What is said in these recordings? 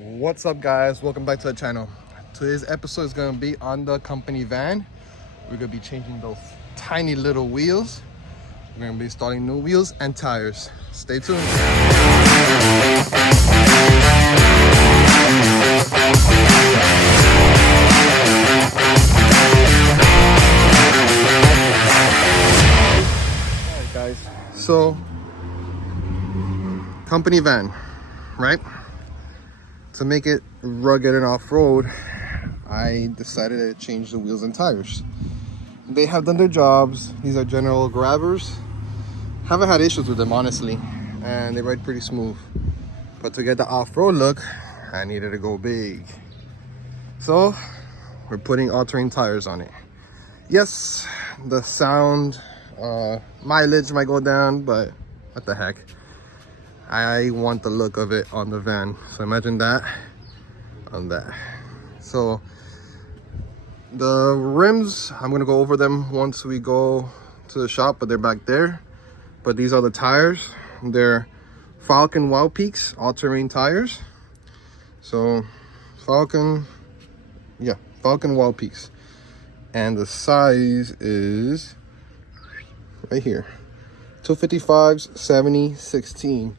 What's up, guys? Welcome back to the channel. Today's episode is going to be on the company van. We're going to be changing those tiny little wheels. We're going to be installing new wheels and tires. Stay tuned. Alright, guys, so company van, right? To make it rugged and off-road, I decided to change the wheels and tires. They have done their jobs. These are general grabbers. Haven't had issues with them, honestly, and they ride pretty smooth. But to get the off-road look, I needed to go big. So we're putting all-terrain tires on it. Yes, the sound mileage might go down, but what the heck. I want the look of it on the van. So imagine that on that. So the rims, I'm gonna go over them once we go to the shop, but they're back there. But these are the tires. They're Falcon Wild Peaks all-terrain tires. So Falcon Wild Peaks. And the size is right here. 255s, 70, 16.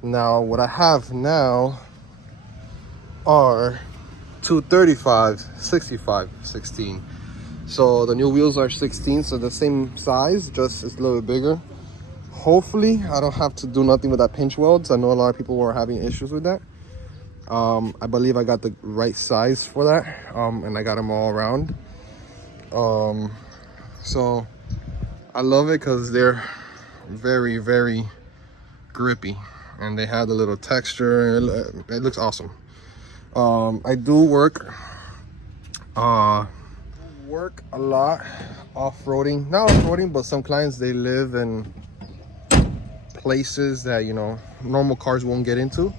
Now, what I have now are 235, 65, 16. So the new wheels are 16, so the same size, just it's a little bit bigger. Hopefully, I don't have to do nothing with that pinch welds. I know a lot of people were having issues with that. I believe I got the right size for that, and I got them all around. So I love it because they're very, very grippy. And they have the little texture. It looks awesome. I do work a lot off-roading. Not off-roading, but some clients, they live in places that, you know, normal cars won't get into.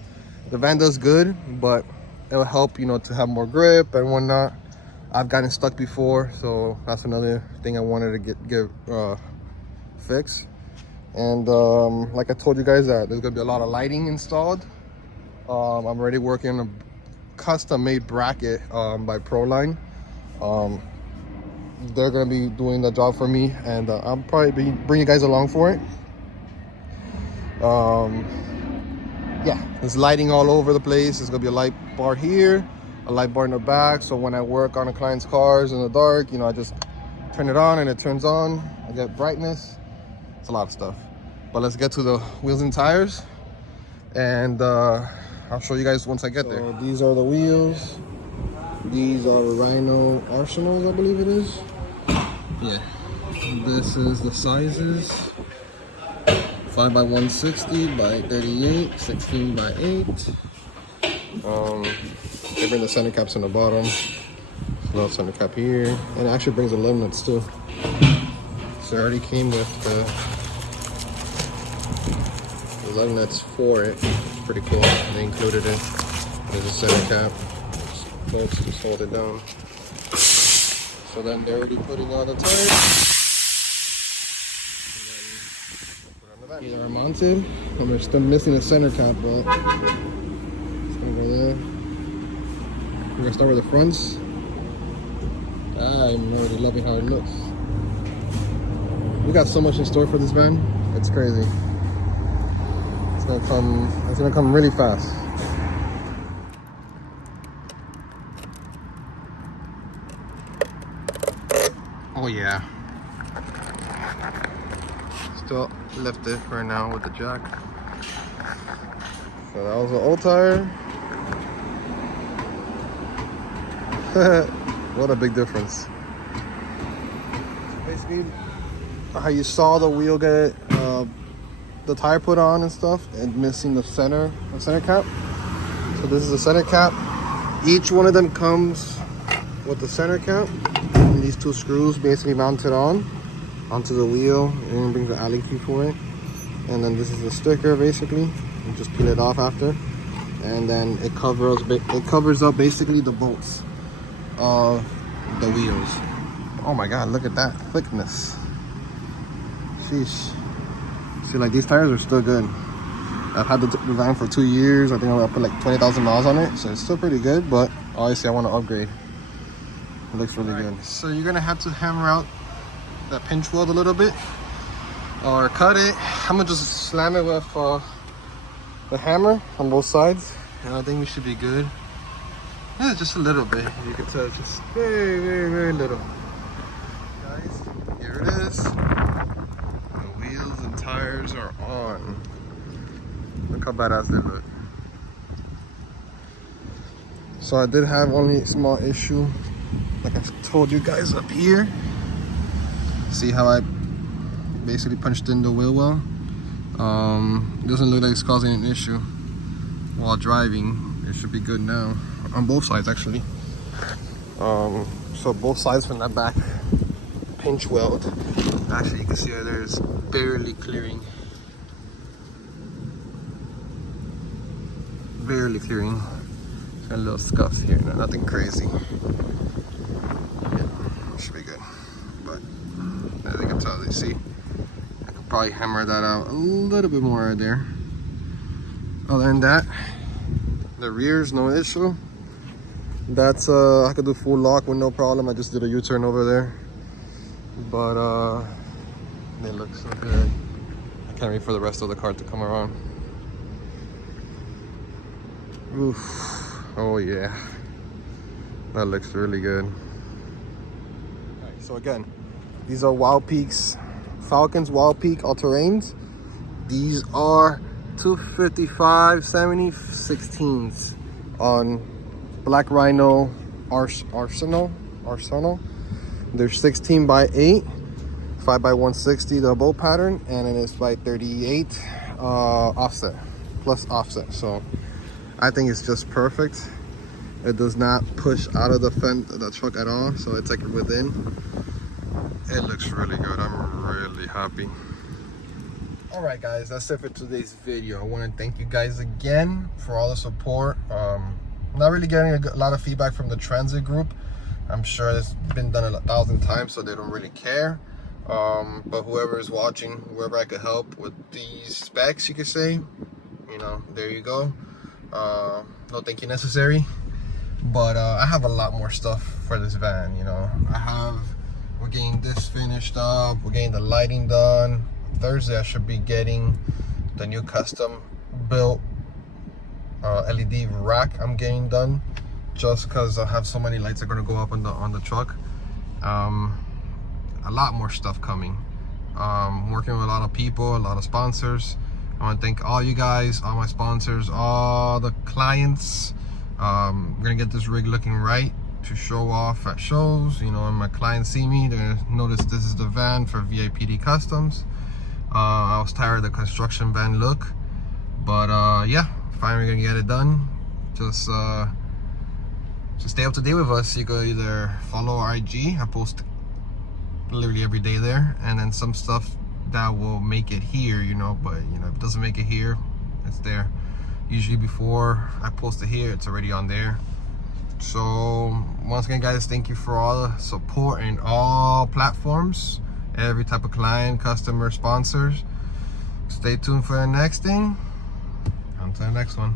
The van does good, but it'll help, you know, to have more grip and whatnot. I've gotten stuck before, so that's another thing I wanted to get fixed. And like I told you guys, that there's gonna be a lot of lighting installed. I'm already working on a custom-made bracket by Proline. They're gonna be doing the job for me, and I'll probably bring you guys along for it. Yeah, there's lighting all over the place. There's gonna be a light bar here, a light bar in the back, so when I work on a client's cars in the dark, you know, I just turn it on and it turns on. I get brightness. It's a lot of stuff. But let's get to the wheels and tires, and I'll show you guys once I get there. These are the wheels. These are the Rhino Arsenals, I believe it is. Yeah. This is the sizes. 5x160 by 38, 16 by 8. They bring the center caps on the bottom. Little center cap here, and it actually brings the limb nuts too. So it already came with the lug nuts for it. It's pretty cool. They included it. There's a center cap. Just hold it down. So then they're already putting on the tires. These are mounted, and we're still missing the center cap, but it's gonna go there. We're gonna start with the fronts. I'm already loving how it looks. We got so much in store for this van. It's crazy. It's gonna come really fast. Oh yeah. Still left it for now with the jack. So that was the old tire. What a big difference. Basically, how you saw the wheel get the tire put on and stuff, and missing the center cap. So this is the center cap. Each one of them comes with the center cap, and these two screws basically mounted onto the wheel, and brings the Allen key for it. And then this is the sticker basically. You just peel it off after, and then it covers up basically the bolts of the wheels. Oh my god, look at that thickness. Sheesh. See, like, these tires are still good. I've had the van for 2 years. I think I'm gonna put like 20,000 miles on it, so it's still pretty good, but obviously I want to upgrade. It looks really good. So you're gonna have to hammer out that pinch weld a little bit or cut it. I'm gonna just slam it with the hammer on both sides, and I think we should be good. Yeah, just a little bit. You can tell, just very, very, very little. Guys, here it is. The wheels and tires are on. Look how badass they look. So I did have only a small issue, like I told you guys up here. See how I basically punched in the wheel well? It doesn't look like it's causing an issue while driving. It should be good now on both sides actually. So both sides from that back pinch weld, actually you can see there's barely clearing. Barely clearing. Got a little scuffs here, nothing crazy. Yeah, should be good. But as you can tell, you see, I could probably hammer that out a little bit more right there. Other than that, the rear's no issue. That's I could do full lock with no problem. I just did a U-turn over there. But they look so good. I can't wait for the rest of the car to come around. Oof. Oh yeah, that looks really good. Alright, so again, these are Wild Peaks, Falcons Wild Peak all-terrains. These are 255/70 16s on black Rhino Arsenal. They're 16 by 8, 5 by 160 the bolt pattern, and it is by 38 offset plus offset. So I think it's just perfect. It does not push out of the truck at all, so it's like within. It looks really good. I'm really happy. All right, guys, that's it for today's video. I want to thank you guys again for all the support. Not really getting a lot of feedback from the transit group. I'm sure it's been done 1,000 times, so they don't really care. But whoever is watching, whoever I could help with these specs, you could say, you know, there you go. No thank you necessary. But I have a lot more stuff for this van, you know. We're getting this finished up, we're getting the lighting done. Thursday I should be getting the new custom built LED rack I'm getting done, just because I have so many lights that are going to go up on the truck. A lot more stuff coming. Working with a lot of people, a lot of sponsors. I want to thank all you guys, all my sponsors, all the clients. We're gonna get this rig looking right to show off at shows. You know, when my clients see me, they're gonna notice this is the van for VIPD Customs. I was tired of the construction van look, but yeah, finally gonna get it done. Just stay up to date with us. You could either follow our IG. I post literally every day there, and then some stuff that will make it here, you know, but you know, if it doesn't make it here, it's there. Usually before I post it here, it's already on there. So once again, guys, thank you for all the support in all platforms, every type of client, customer, sponsors. Stay tuned for the next thing. On to the next one.